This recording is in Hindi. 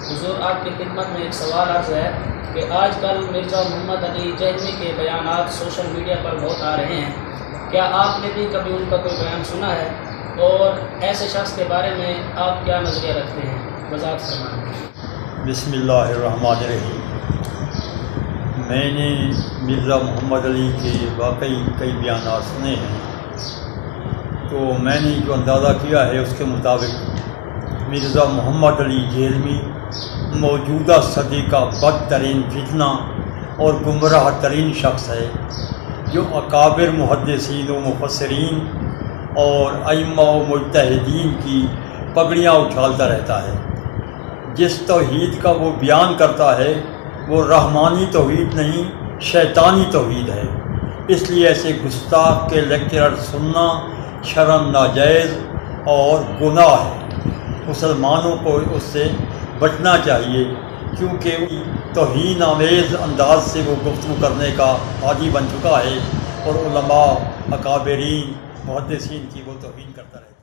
हुजूर, आपकी खिदमत में एक सवाल अर्ज़ है कि आजकल मिर्ज़ा मोहम्मद अली जहमी के बयान सोशल मीडिया पर बहुत आ रहे हैं। क्या आपने भी कभी उनका कोई बयान सुना है? और ऐसे शख्स के बारे में आप क्या नज़रिया रखते हैं? वजाहत फरमाएँ। बिस्मिल्लाहिर्रहमानिर्रहीम। मैंने मिर्ज़ा मोहम्मद अली के वाकई कई बयान सुने हैं। तो मैंने जो अंदाज़ा किया है उसके मुताबिक मिर्ज़ा मोहम्मद अली जेलमी मौजूदा सदी का बदतरीन फितना और गुमराह तरीन शख्स है, जो अकाबिर मुहदसिन मुफसरीन और अइम्मा व मुजतहिदीन की पगड़ियाँ उछालता रहता है। जिस तोहद का वो बयान करता है, वो रहमानी तोहद नहीं, शैतानी तोहीद है। इसलिए ऐसे गुस्ताख के लेक्चरर सुनना शर्म नाजायज़ और गुनाह है। मुसलमानों को उससे बचना चाहिए, क्योंकि तोहन आमेज़ अंदाज से वो गुफ्तु करने का आदि बन चुका है और उलमा, अकाबरीन मुहदसिन की वो तोहन करता रहता है।